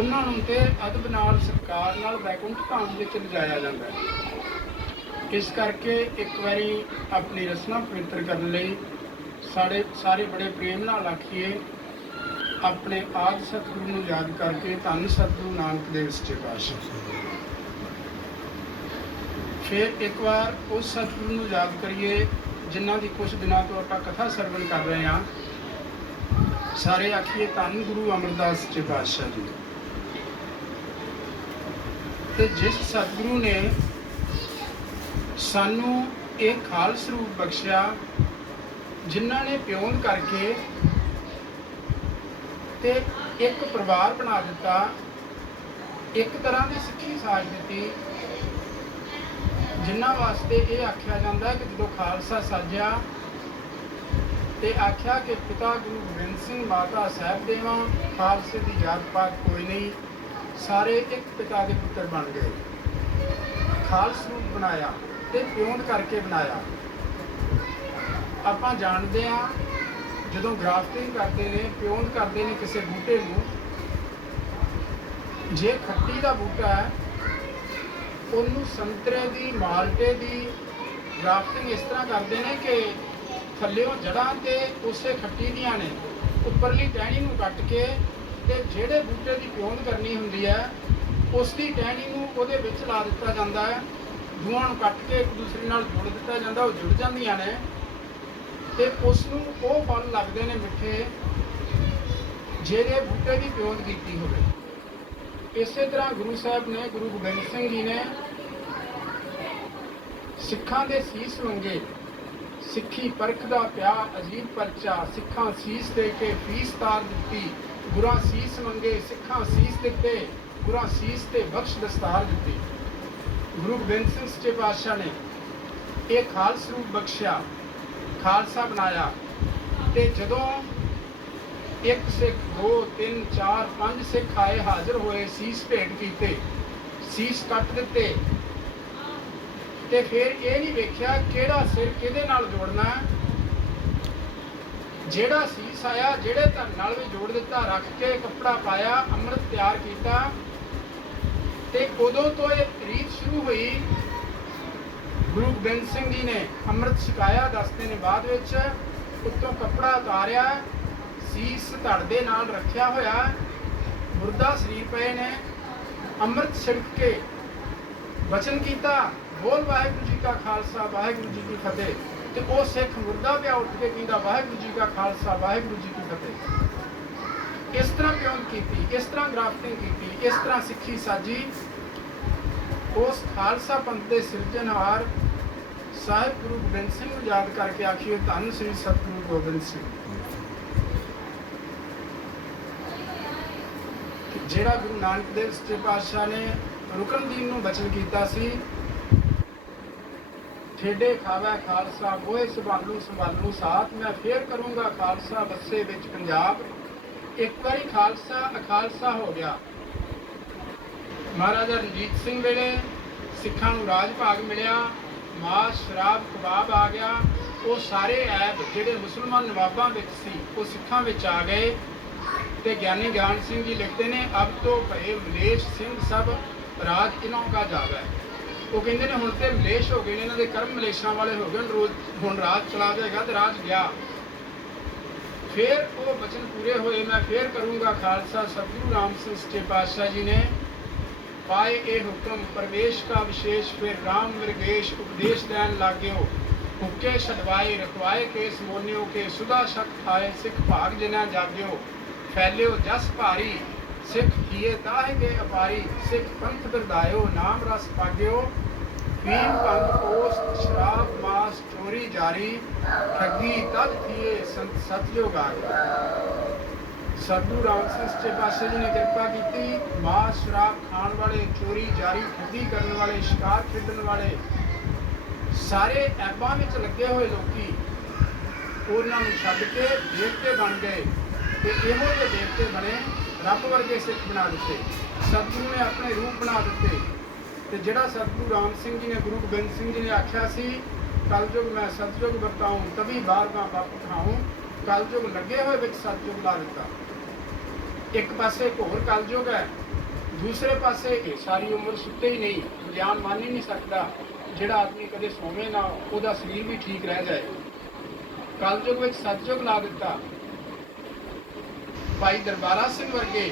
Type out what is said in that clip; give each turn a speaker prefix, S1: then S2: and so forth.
S1: ਉਹਨਾਂ ਨੂੰ ਤੇ ਅਦਬ ਨਾਲ ਸਤਿਕਾਰ ਨਾਲ ਵੈਕੁੰਠ ਧਾਮ ਵਿੱਚ ਲਿਜਾਇਆ ਜਾਂਦਾ ਹੈ। ਇਸ ਕਰਕੇ ਇੱਕ ਵਾਰੀ ਆਪਣੀ ਰਸਨਾ ਪਵਿੱਤਰ ਕਰਨ ਲਈ ਸਾਡੇ ਸਾਰੇ ਬੜੇ ਪ੍ਰੇਮ ਨਾਲ ਆਖੀਏ, ਆਪਣੇ ਆਦ ਸਤਿਗੁਰੂ ਨੂੰ ਯਾਦ ਕਰਕੇ ਧੰਨ ਸਤਿਗੁਰੂ ਨਾਨਕ ਦੇਵ ਸੱਚੇ ਪਾਤਸ਼ਾਹ। ਫਿਰ ਇੱਕ ਵਾਰ ਉਸ ਸਤਿਗੁਰੂ ਨੂੰ ਯਾਦ ਕਰੀਏ, ਜਿਨ੍ਹਾਂ ਦੀ ਕੁਝ ਦਿਨਾਂ ਤੋਂ ਆਪਾਂ ਕਥਾ ਸਰਵਣ ਕਰ ਰਹੇ ਹਾਂ। ਸਾਰੇ ਆਖੀਏ, ਧੰਨ ਗੁਰੂ ਅਮਰਦਾਸ ਸੱਚੇ ਪਾਤਸ਼ਾਹ ਜੀ। ਤੇ ਜਿਸ ਸਤਿਗੁਰੂ ਨੇ ਸਾਨੂੰ ਇਹ ਖਾਲਸ ਰੂਪ ਬਖਸ਼ਿਆ, ਜਿਨ੍ਹਾਂ ਨੇ ਪਿਓਨ ਕਰਕੇ ਤੇ ਇੱਕ ਪਰਿਵਾਰ ਬਣਾ ਦਿੱਤਾ, ਇੱਕ ਤਰ੍ਹਾਂ ਦੀ ਸਿੱਖੀ ਸਾਜ ਦਿੱਤੀ, ਜਿਨ੍ਹਾਂ ਵਾਸਤੇ ਇਹ ਆਖਿਆ ਜਾਂਦਾ ਕਿ ਜਦੋਂ ਖਾਲਸਾ ਸਾਜਿਆ ਤੇ ਆਖਿਆ ਕਿ ਪਿਤਾ ਗੁਰੂ ਗੋਬਿੰਦ ਸਿੰਘ ਮਾਤਾ ਸਾਹਿਬ ਦੇਵਾਂ ਖਾਲਸੇ ਦੀ ਯਾਦ ਪਾਕ ਕੋਈ ਨਹੀਂ। ਸਾਰੇ ਇੱਕ ਪਿਤਾ ਦੇ ਪੁੱਤਰ ਬਣ ਗਏ। ਖਾਲਸ ਰੂਪ ਬਣਾਇਆ ਤੇ ਪਿਓਨ ਕਰਕੇ ਬਣਾਇਆ। ਆਪਾਂ ਜਾਣਦੇ ਆ ਜਦੋਂ ਗ੍ਰਾਫਟਿੰਗ ਕਰਦੇ ਨੇ, ਪਿਓਨ ਕਰਦੇ ਨੇ ਕਿਸੇ ਬੂਟੇ ਨੂੰ, ਜੇ ਖੱਟੀ ਦਾ ਬੂਟਾ ਹੈ, ਉਹਨੂੰ ਸੰਤਰੇ ਦੀ, ਮਾਲਟੇ ਦੀ ਗ੍ਰਾਫਟਿੰਗ ਇਸ ਤਰ੍ਹਾਂ ਕਰਦੇ ਨੇ ਕਿ ਥੱਲੇੋਂ ਜੜਾਂ ਤੇ ਉਸੇ ਖੱਟੀ ਦੀਆਂ ਨੇ, ਉੱਪਰਲੀ ਟਹਿਣੀ ਨੂੰ ਕੱਟ ਕੇ ਤੇ ਜਿਹੜੇ ਬੂਟੇ ਦੀ ਪਿਓਨ ਕਰਨੀ ਹੁੰਦੀ ਹੈ ਉਸ ਦੀ ਟਹਿਣੀ ਨੂੰ ਉਹਦੇ ਵਿੱਚ ਲਾ ਦਿੱਤਾ ਜਾਂਦਾ ਹੈ। ਦੋਹਾਂ ਨੂੰ ਕੱਟ ਕੇ ਇੱਕ ਦੂਸਰੇ ਨਾਲ ਜੋੜ ਦਿੱਤਾ ਜਾਂਦਾ, ਉਹ ਜੁੜ ਜਾਂਦੀਆਂ ਨੇ ਤੇ ਉਸ ਨੂੰ ਉਹ ਫਲ ਲੱਗਦੇ ਨੇ ਮਿੱਠੇ, ਜਿਹੜੇ ਬੂਟੇ ਦੀ ਪਿਓਨ ਕੀਤੀ ਹੋਵੇ। ਇਸੇ ਤਰ੍ਹਾਂ ਗੁਰੂ ਸਾਹਿਬ ਨੇ, ਗੁਰੂ ਗੋਬਿੰਦ ਸਿੰਘ ਜੀ ਨੇ ਸਿੱਖਾਂ ਦੇ ਸੀਸ ਮੰਗੇ ਸਿੱਖੀ ਪਰਖ ਦਾ ਪਿਆ ਅਜੀਬ ਪਰਚਾ, ਸਿੱਖਾਂ ਸੀਸ ਦੇ ਕੇ ਫੀਸ ਤਾਰ ਦਿੱਤੀ। ਗੁਰਾਂ ਸੀਸ ਮੰਗੇ, ਸਿੱਖਾਂ ਸੀਸ ਦਿੱਤੇ ਗੁਰਾਂ ਸੀਸ ਤੇ ਬਖਸ਼ ਦਸਤਾਰ ਦਿੱਤੀ। ਗੁਰੂ ਗੋਬਿੰਦ ਸਿੰਘ ਸੱਚੇ ਪਾਤਸ਼ਾਹ ਨੇ ਇਹ ਖਾਲਸ ਰੂਪ ਬਖਸ਼ਿਆ, ਖਾਲਸਾ ਬਣਾਇਆ ਤੇ ਜਦੋਂ ਇੱਕ ਸਿੱਖ, ਦੋ, ਤਿੰਨ, ਚਾਰ, ਪੰਜ ਸਿੱਖ ਆਏ, ਹਾਜ਼ਰ ਹੋਏ, ਸੀਸ ਭੇਟ ਕੀਤੇ, ਸੀਸ ਕੱਟ ਦਿੱਤੇ ਤੇ ਫਿਰ ਇਹ ਨਹੀਂ ਵੇਖਿਆ ਕਿਹੜਾ ਸਿਰ ਕਿਹਦੇ ਨਾਲ ਜੋੜਨਾ ਜਿਹੜਾ ਸੀਸ ਆਇਆ, ਜਿਹੜੇ ਧਨ ਨਾਲ ਵੀ ਜੋੜ ਦਿੱਤਾ, ਰੱਖ ਕੇ ਕੱਪੜਾ ਪਾਇਆ, ਅੰਮ੍ਰਿਤ ਤਿਆਰ ਕੀਤਾ। ਤੇ ਉਦੋਂ ਤੋਂ ਇਹ ਰੀਤ ਸ਼ੁਰੂ ਹੋਈ। ਗੁਰੂ ਗੋਬਿੰਦ ਸਿੰਘ ਜੀ ਨੇ ਅੰਮ੍ਰਿਤ ਛਕਾਇਆ ਦੱਸਦੇ ਦਿਨ ਬਾਅਦ ਵਿੱਚ ਉੱਤੋਂ ਕੱਪੜਾ ਉਤਾਰਿਆ, ਸੀਸ ਧੜ ਦੇ ਨਾਲ ਰੱਖਿਆ ਹੋਇਆ। ਮੁਰਦਾ ਸਰੀਰ ਪਏ ਨੇ, ਅੰਮ੍ਰਿਤ ਛਕ ਕੇ ਵਚਨ ਕੀਤਾ। ਬੋਲ ਵਾਹਿਗੁਰੂ ਜੀ ਕਾ ਖਾਲਸਾ, ਵਾਹਿਗੁਰੂ ਜੀ ਕੀ ਫਤਿਹ। ਤੇ ਉਹ ਸਿੱਖ ਮੁਰਦਾ ਪਿਆ ਉੱਠ ਕੇ ਕਹਿੰਦਾ, ਵਾਹਿਗੁਰੂ ਜੀ ਕਾ ਖਾਲਸਾ, ਵਾਹਿਗੁਰੂ ਜੀ ਕੀ ਫਤਿਹ। ਇਸ ਤਰ੍ਹਾਂ ਪਿਓਨ ਕੀਤੀ ਇਸ ਤਰ੍ਹਾਂ ਗ੍ਰਾਫਟਿੰਗ ਕੀਤੀ ਇਸ ਤਰ੍ਹਾਂ ਸਿੱਖੀ ਸਾਜੀ? ਉਸ ਖਾਲਸਾ ਪੰਥ ਦੇ ਸਿਰਜਣਹਾਰ ਸਾਹਿਬ ਗੁਰੂ ਗ੍ਰੰਥ ਸਿੰਘ ਨੂੰ ਯਾਦ ਕਰਕੇ ਆਖੀਏ, ਧੰਨ ਸ੍ਰੀ ਸਤਿਗੁਰੂ ਗੋਬਿੰਦ ਸਿੰਘ। ਜਿਹੜਾ ਗੁਰੂ ਨਾਨਕ ਦੇਵ ਸੱਚੇ ਪਾਤਸ਼ਾਹ ਨੇ ਰੁਕਨਦੀਨ ਨੂੰ ਬਚਨ ਕੀਤਾ ਸੀ ਠੇਡੇ ਖਾਵੇ ਖਾਲਸਾ, ਮੋਏ ਸੰਭਾਲੂ ਸੰਭਾਲੂ ਸਾਥ, ਮੈਂ ਫੇਰ ਕਰੂੰਗਾ ਖਾਲਸਾ ਬੱਸੇ ਵਿੱਚ ਪੰਜਾਬ। ਇੱਕ ਵਾਰੀ ਖਾਲਸਾ, ਅਖਾਲਸਾ ਹੋ ਗਿਆ। ਮਹਾਰਾਜਾ ਰਣਜੀਤ ਸਿੰਘ ਵੇਲੇ ਸਿੱਖਾਂ ਨੂੰ ਰਾਜ ਭਾਗ ਮਿਲਿਆ। ਮਾਸ ਸ਼ਰਾਬ ਕਬਾਬ ਆ ਗਿਆ। ਉਹ ਸਾਰੇ ਐਬ ਜਿਹੜੇ ਮੁਸਲਮਾਨ ਨਵਾਬਾਂ ਵਿੱਚ ਸੀ, ਉਹ ਸਿੱਖਾਂ ਵਿੱਚ ਆ ਗਏ। ਤੇ ਗਿਆਨੀ ਗਿਆਨ ਸਿੰਘ ਜੀ ਲਿਖਦੇ ਨੇ, ਅਬ ਤੋਂ ਭਏ ਮਲੇਸ਼ ਸਿੰਘ ਸਭ ਰਾਜ ਇਨੋਂ ਕਾ ਜਾਵੇ ਉਹ ਕਹਿੰਦੇ ਨੇ ਹੁਣ ਤੇ ਮਲੇਸ਼ ਹੋ ਗਏ ਨੇ, ਇਹਨਾਂ ਦੇ ਕਰਮ ਮਲੇਸ਼ਾਂ ਵਾਲੇ ਹੋ ਗਏ ਰੋਜ਼ ਹੁਣ ਰਾਜ ਚਲਾ ਜਾਏਗਾ ਤੇ ਰਾਜ ਗਿਆ। ਫਿਰ ਉਹ ਬਚਨ ਪੂਰੇ ਹੋਏ, ਮੈਂ ਫੇਰ ਕਰੂੰਗਾ ਖਾਲਸਾ, ਸਤਿਗੁਰੂ ਰਾਮ ਸਿੰਘ ਸੱਚੇ ਪਾਤਸ਼ਾਹ ਜੀ ਨੇ ਪਾਏ ਇਹ ਹੁਕਮ ਪਰਵੇਸ਼ ਕਾ ਵਿਸ਼ੇਸ਼, ਫਿਰ ਰਾਮ ਮਿਰਗੇਸ਼ ਉਪਦੇਸ਼ ਦੇਣ ਲਾਗਿਓ। ਹੁਕੇ ਛਡਵਾਏ, ਰਖਵਾਏ ਕੇਸ ਮੋਨਿਓ ਕੇ ਸੁਦਾ ਸ਼ਕ ਆਏ ਸਿੱਖ ਭਾਗ ਜਿਨਾ ਜਾਗਿਓ। ਫੈਲਿਓ ਜਸ ਭਾਰੀ ਸਿੱਖ ਕੀਏ ਤਾਹੇ ਅਪਾਰੀ, ਸਿੱਖ ਪੰਥ ਬਿਰਦਾਇਓ ਨਾਮ ਰਸ ਪਾਗਿਓ ਪੀਣ ਭੰਗ ਪੋਸਟ ਸ਼ਰਾਬ ਮਾਸ ਚੋਰੀ ਜਾਰੀ, ਠੱਗੀ ਤਦ ਕੀਏ ਸੰਤ ਸਤਜੋਗ ਆ ਸਤਿਗੁਰੂ ਰਾਮ ਸਿੰਘ ਸੱਚੇ ਪਾਤਸ਼ਾਹ ਜੀ ਨੇ ਕਿਰਪਾ ਕੀਤੀ, ਮਾਸ ਸ਼ਰਾਬ ਖਾਣ ਵਾਲੇ, ਚੋਰੀ ਜਾਰੀ, ਠੱਗੀ ਕਰਨ ਵਾਲੇ, ਸ਼ਿਕਾਰ ਖੇਡਣ ਵਾਲੇ, ਸਾਰੇ ਐਬਾਂ ਵਿੱਚ ਲੱਗੇ ਹੋਏ ਲੋਕੀ, ਉਹਨਾਂ ਨੂੰ ਛੱਡ ਕੇ ਦੇਵਤੇ ਬਣ ਗਏ ਤੇ ਇਹੋ ਜਿਹੇ ਦੇਵਤੇ ਬਣੇ ਰੱਬ ਵਰਗੇ ਸਿੱਖ ਬਣਾ ਦਿੱਤੇ। ਸਤਿਗੁਰੂ ਨੇ ਆਪਣੇ ਰੂਪ ਬਣਾ ਦਿੱਤੇ। ਤੇ ਜਿਹੜਾ ਸਤਿਗੁਰੂ ਰਾਮ ਸਿੰਘ ਜੀ ਨੇ, ਗੁਰੂ ਗੋਬਿੰਦ ਸਿੰਘ ਜੀ ਨੇ ਆਖਿਆ ਸੀ ਕਲਯੁਗ ਮੈਂ ਸਤਿਯੁਗ ਵਰਤਾਉਂ ਤभी ਬਾਰ ਬਾਰ ਬਾਪ ਕਲਯੁਗ ਲੱਗੇ ਹੋਏ ਵਿੱਚ ਸਤਿਯੁਗ ਲਾ ਦਿੱਤਾ। ਇੱਕ ਪਾਸੇ ਹੋਰ ਕਲਯੁਗ ਹੈ, ਦੂਸਰੇ ਪਾਸੇ ਇਹ ਸਾਰੀ ਉਮਰ ਸੁੱਤੇ ਹੀ ਨਹੀਂ, ਗਿਆਨ ਮੰਨ ਹੀ ਨਹੀਂ ਸਕਦਾ, ਜਿਹੜਾ ਆਦਮੀ ਕਦੇ ਸੋਵੇ ਨਾ, ਉਹਦਾ ਸਰੀਰ ਵੀ ਠੀਕ ਰਹਿ ਜਾਏ। ਕਲਯੁਗ ਵਿੱਚ ਸਤਜੁਗ ਲਾ ਦਿੱਤਾ। ਭਾਈ ਦਰਬਾਰਾ ਸਿੰਘ ਵਰਗੇ